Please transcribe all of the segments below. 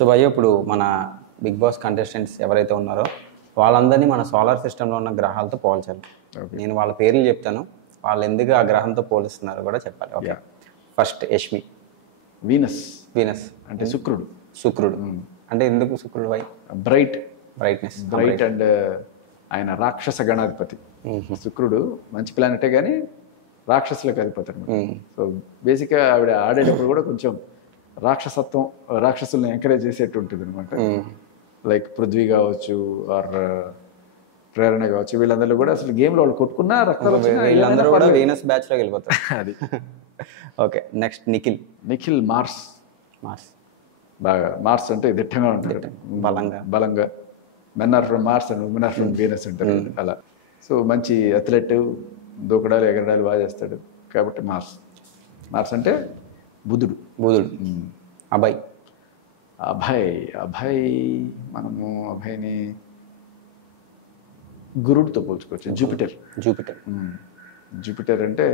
So భయ్య ఇప్పుడు మన బిగ్ బాస్ కంటెస్టెంట్స్ ఎవరైతే ఉన్నారో వాళ్ళందరినీ మన సోలార్ సిస్టంలో ఉన్న గ్రహాలతో పోల్చాలి. నేను వాళ్ళ పేర్లు చెప్తాను, వాళ్ళు ఎందుకు ఆ గ్రహంతో పోలుస్తున్నారో కూడా చెప్పాలి. Okay, first Yashmi. Venus. Venus అంటే శుక్రుడు. శుక్రుడు అంటే ఎందుకు శుక్రుడు? వై? బ్రైట్నెస్. బ్రైట్ అండ్ ఆయన రాక్షస గణాధిపతి. శుక్రుడు మంచి ప్లానెటే కానీ రాక్షసులకు అధిపతి అనమాట. సో బేసిక్గా ఆవిడ ఆడేటప్పుడు కూడా కొంచెం రాక్షసత్వం, రాక్షసుల్ని ఎంకరేజ్ చేసేట్టు ఉంటుంది అనమాట. లైక్ పృథ్వీ కావచ్చు ఆర్ ప్రేరణ కావచ్చు, వీళ్ళందరూ కూడా అసలు గేమ్లో వాళ్ళు కొట్టుకున్నా వీళ్ళందరూ కూడా వీనస్ బ్యాచ్లోకి వెళ్ళిపోతారు. అది. Okay, next Nikhil. మార్స్. బాగా మార్స్ అంటే దిట్టంగా ఉంటాడు, బలంగా. Men are from Mars and women are from Venus అంటారు అలా. సో మంచి అథ్లెట్, దూకడాలు ఎగరడాలు బాగా చేస్తాడు కాబట్టి మార్స్ అంటే బుధుడు. అభయ్ మనము అభయ్ని గురుడితో పోల్చుకోవచ్చు. జూపిటర్ అంటే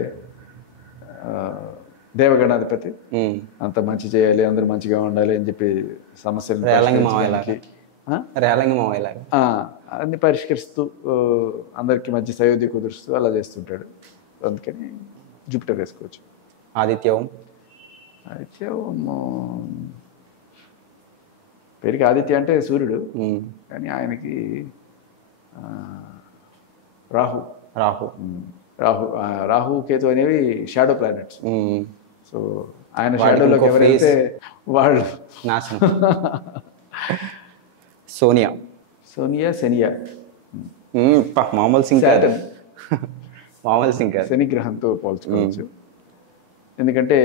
దేవగణాధిపతి. అంత మంచి చేయాలి, అందరూ మంచిగా ఉండాలి అని చెప్పి సమస్యలు అన్ని పరిష్కరిస్తూ అందరికి మంచి సయోధ్య కుదురుస్తూ అలా చేస్తుంటాడు. అందుకని జూపిటర్ వేసుకోవచ్చు. ఆదిత్యం పేరుకి ఆదిత్య అంటే సూర్యుడు, కానీ ఆయనకి రాహు కేతు అనేవి షాడో ప్లానెట్స్. సో ఆయన షాడోలోకి ఎవరైతే వాళ్ళు నాశనం. సోనియా. మామూలు సింక్ శని గ్రహంతో పోల్చుకోవచ్చు. ఎందుకంటే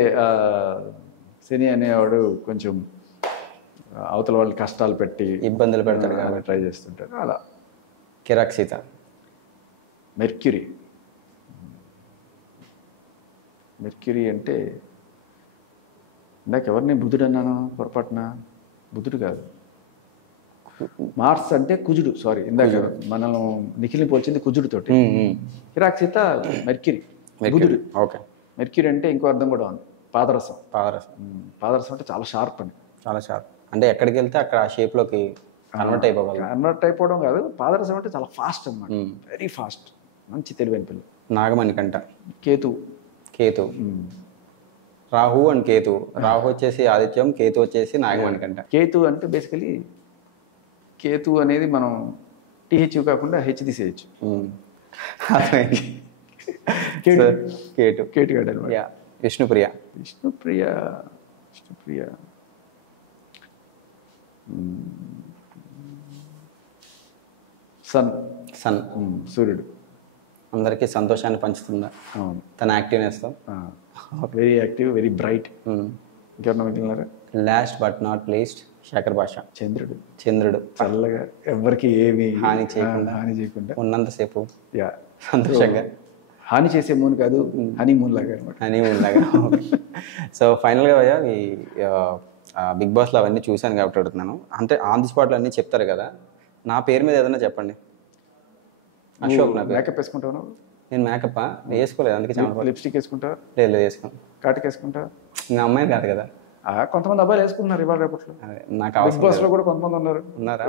శని అనేవాడు కొంచెం అవతల వాళ్ళు కష్టాలు పెట్టి ఇబ్బందులు పెడతాడు కాబట్టి ట్రై చేస్తుంటారు అలా. కిరాక్సిత. మెర్క్యూరీ అంటే ఇందాక ఎవరిని బుధుడు అన్నాను పొరపాటున? బుధుడు కాదు, మార్స్ అంటే కుజుడు. సారీ, ఇందాక మనం నిఖిల్ని పోల్చింది కుజుడితోటి. కిరాక్సిత మెర్క్యూరీ, బుధుడు. ఓకే, మెర్క్యూరీ అంటే ఇంకో అర్థం కూడా ఉంది, పాదరసం అంటే చాలా షార్ప్ అని. అంటే ఎక్కడికి వెళ్తే అక్కడ ఆ షేప్లోకి కన్వర్ట్ అయిపోవడం కాదు, పాదరసం అంటే చాలా ఫాస్ట్ అనమాట, వెరీ ఫాస్ట్, మంచి తెలివైన పిల్ల. నాగమణికంట. కేతు. రాహు అండ్ కేతు. రాహు వచ్చేసి ఆదిత్యం, కేతు వచ్చేసి నాగమణికంట. కేతు అంటే బేసికలీ కేతు అనేది మనం టీహెచ్ కాకుండా హెచ్ తీసేయచ్చు. కేటు గడ్డ. విష్ణుప్రియ. సన్. సూర్యుడు. అందరికీ సంతోషాన్ని పంచుతుందా? తన యాక్టివ్నెస్తో. Very active, very bright. ఇంకెవరన్నా మిగిలినారా? Last but not least Shekhar Basha. చంద్రుడు. చల్లగా, ఎవరికి ఏమి హాని చేయకుండా ఉన్నంతసేపు సంతోషంగా. హాని చేసే మూన్ కాదు, హనీమూన్ లాగా అనమాట. సో ఫైనల్గా ఈ బిగ్ బాస్లో అవన్నీ చూశాను కాబట్టి అడుగుతున్నాను. అంటే ఆన్ ది స్పాట్లో అన్నీ చెప్తారు కదా, నా పేరు మీద ఏదైనా చెప్పండి. అశోక్. నా మేకప్ వేసుకుంటావు? నేను మేకప్ వేసుకోలేదు, అందుకే లిప్స్టిక్ వేసుకుంటావా? లేదు వేసుకోను. కాటికి వేసుకుంటావా? ఇంకా అమ్మాయిని కాదు కదా. కొంతమంది అబ్బాయిలు వేసుకుంటున్నారు ఇవాళ రేపట్లో. నాకు బిగ్ బాస్ లో కూడా కొంతమంది ఉన్నారు.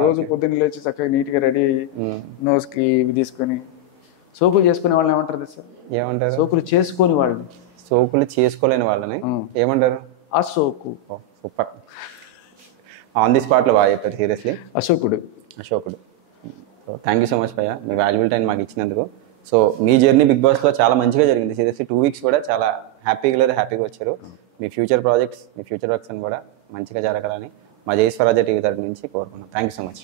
రోజు పొద్దున్న లేచి చక్కగా నీట్గా రెడీ అయ్యి నోస్ కి ఇవి తీసుకొని సోకులు చేసుకునే వాళ్ళని ఏమంటారు సార్? ఏమంటారు? సోకులు చేసుకుని వాళ్ళని. సోకులు చేసుకోలేని వాళ్ళని ఏమంటారు? అశోకు. సూపర్, ఆన్ ది స్పాట్లో బాగా చెప్పారు. సీరియస్లీ అశోకుడు. So thank you so much భయ్య, మీ వాల్యుబుల్ టైం మాకు ఇచ్చినందుకు. సో మీ జర్నీ బిగ్ బాస్లో చాలా మంచిగా జరిగింది. సీరియస్లీ 2 weeks కూడా చాలా హ్యాపీగా వచ్చారు. మీ ఫ్యూచర్ ప్రాజెక్ట్స్, మీ ఫ్యూచర్ వర్క్స్ అని కూడా మంచిగా జరగాలని మా జై స్వరాజ్య టీవీ తరఫు నుంచి కోరుకున్నాం. Thank you so much.